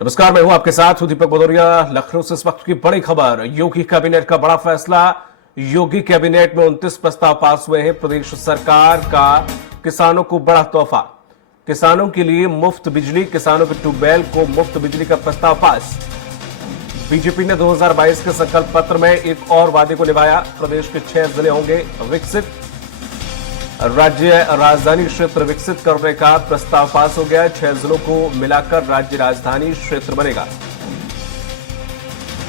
नमस्कार, मैं हूं आपके साथ दीपक भदौरिया। लखनऊ से इस वक्त की बड़ी खबर, योगी कैबिनेट का बड़ा फैसला। योगी कैबिनेट में 29 प्रस्ताव पास हुए हैं। प्रदेश सरकार का किसानों को बड़ा तोहफा, किसानों के लिए मुफ्त बिजली, किसानों के ट्यूबवेल को मुफ्त बिजली का प्रस्ताव पास। बीजेपी ने 2022 के संकल्प पत्र में एक और वादे को निभाया। प्रदेश के 6 जिले होंगे विकसित, राज्य राजधानी क्षेत्र विकसित करने का प्रस्ताव पास हो गया। 6 जिलों को मिलाकर राज्य राजधानी क्षेत्र बनेगा।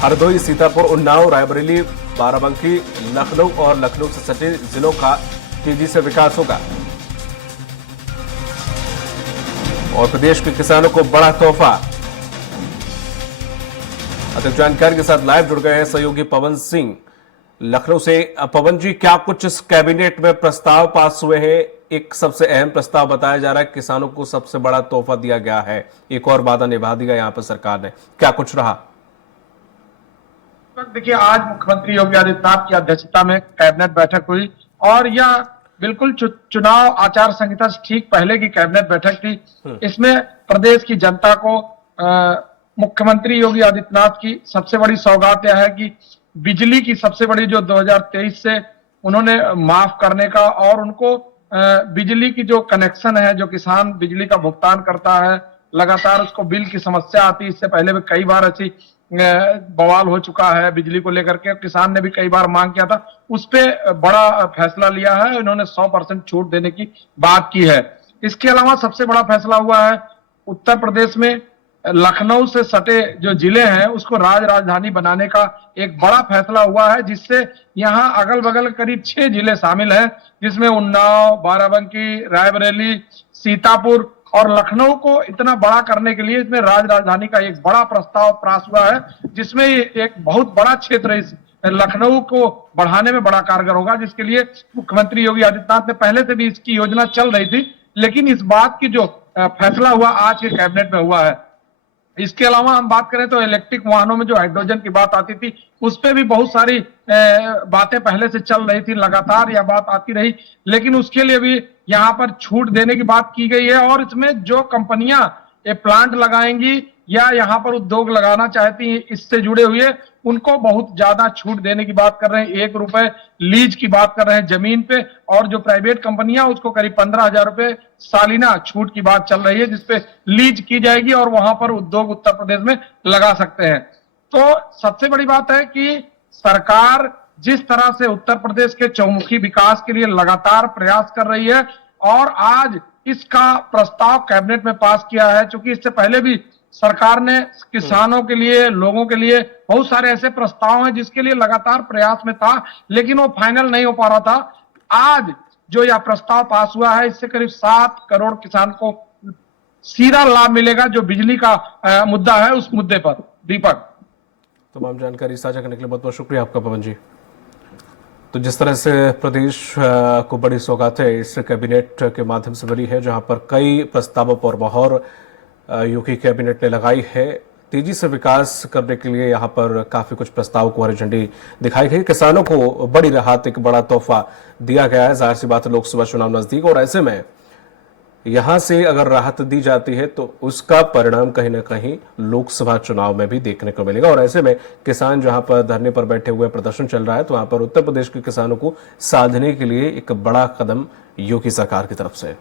हरदोई, सीतापुर, उन्नाव, रायबरेली, बाराबंकी, लखनऊ और लखनऊ से सटे जिलों का तेजी से विकास होगा। और प्रदेश के किसानों को बड़ा तोहफा। अधिक जानकारी के साथ लाइव जुड़ गए हैं सहयोगी पवन सिंह लखनऊ से। पवन जी, क्या कुछ इस कैबिनेट में प्रस्ताव पास हुए हैं? एक सबसे अहम प्रस्ताव बताया जा रहा है, किसानों को सबसे बड़ा तोहफा दिया गया है। एक और वादा निभा दिया यहाँ पर सरकार ने, क्या कुछ रहा? देखिए, आज मुख्यमंत्री योगी आदित्यनाथ की अध्यक्षता में कैबिनेट बैठक हुई और यह बिल्कुल चुनाव आचार संहिता से ठीक पहले की कैबिनेट बैठक थी। इसमें प्रदेश की जनता को मुख्यमंत्री योगी आदित्यनाथ की सबसे बड़ी सौगात यह है कि बिजली की सबसे बड़ी जो 2023 से उन्होंने माफ करने का, और उनको बिजली की जो कनेक्शन है, जो किसान बिजली का भुगतान करता है, लगातार उसको बिल की समस्या आती है। इससे पहले भी कई बार ऐसी बवाल हो चुका है बिजली को लेकर के, किसान ने भी कई बार मांग किया था, उस पे बड़ा फैसला लिया है। इन्होंने 100% छूट देने की बात की है। इसके अलावा सबसे बड़ा फैसला हुआ है उत्तर प्रदेश में लखनऊ से सटे जो जिले हैं उसको राजधानी बनाने का एक बड़ा फैसला हुआ है, जिससे यहाँ अगल बगल करीब 6 जिले शामिल हैं, जिसमें उन्नाव, बाराबंकी, रायबरेली, सीतापुर और लखनऊ को इतना बड़ा करने के लिए इसमें राजधानी का एक बड़ा प्रस्ताव पास हुआ है, जिसमें एक बहुत बड़ा क्षेत्र इस लखनऊ को बढ़ाने में बड़ा कारगर होगा, जिसके लिए मुख्यमंत्री योगी आदित्यनाथ ने पहले से भी इसकी योजना चल रही थी। लेकिन इस बात की जो फैसला हुआ आज के कैबिनेट में हुआ है। इसके अलावा हम बात करें तो इलेक्ट्रिक वाहनों में जो हाइड्रोजन की बात आती थी, उस पे भी बहुत सारी बातें पहले से चल रही थी, लगातार यह बात आती रही, लेकिन उसके लिए भी यहाँ पर छूट देने की बात की गई है। और इसमें जो कंपनियां ये प्लांट लगाएंगी या यहाँ पर उद्योग लगाना चाहती हैं इससे जुड़े हुए, उनको बहुत ज्यादा छूट देने की बात कर रहे हैं। 1 रुपए लीज की बात कर रहे हैं जमीन पे, और जो प्राइवेट कंपनियां उसको करीब 15,000 रुपए सालिना छूट की बात चल रही है, जिसपे लीज की जाएगी और वहां पर उद्योग उत्तर प्रदेश में लगा सकते हैं। तो सबसे बड़ी बात है कि सरकार जिस तरह से उत्तर प्रदेश के चहुमुखी विकास के लिए लगातार प्रयास कर रही है, और आज इसका प्रस्ताव कैबिनेट में पास किया है। चूंकि इससे पहले भी सरकार ने किसानों के लिए, लोगों के लिए बहुत सारे ऐसे प्रस्ताव हैं जिसके लिए लगातार प्रयास में था, लेकिन वो फाइनल नहीं हो पा रहा था। आज जो यह प्रस्ताव पास हुआ है, इससे करीब 7 करोड़ किसान को सीधा लाभ मिलेगा, जो बिजली का मुद्दा है उस मुद्दे पर। दीपक, तमाम जानकारी साझा करने के लिए बहुत बहुत शुक्रिया आपका पवन जी। तो जिस तरह से प्रदेश को बड़ी सौगातें इस कैबिनेट के माध्यम से मिली है, जहां पर कई प्रस्तावों पर मोहर योगी कैबिनेट ने लगाई है। तेजी से विकास करने के लिए यहां पर काफी कुछ प्रस्ताव को हरी झंडी दिखाई गई। किसानों को बड़ी राहत, एक बड़ा तोहफा दिया गया है। जाहिर सी बात है, लोकसभा चुनाव नजदीक, और ऐसे में यहां से अगर राहत दी जाती है तो उसका परिणाम कहीं ना कहीं लोकसभा चुनाव में भी देखने को मिलेगा। और ऐसे में किसान जहां पर धरने पर बैठे हुए प्रदर्शन चल रहा है, तो वहां पर उत्तर प्रदेश के किसानों को साधने के लिए एक बड़ा कदम योगी सरकार की तरफ से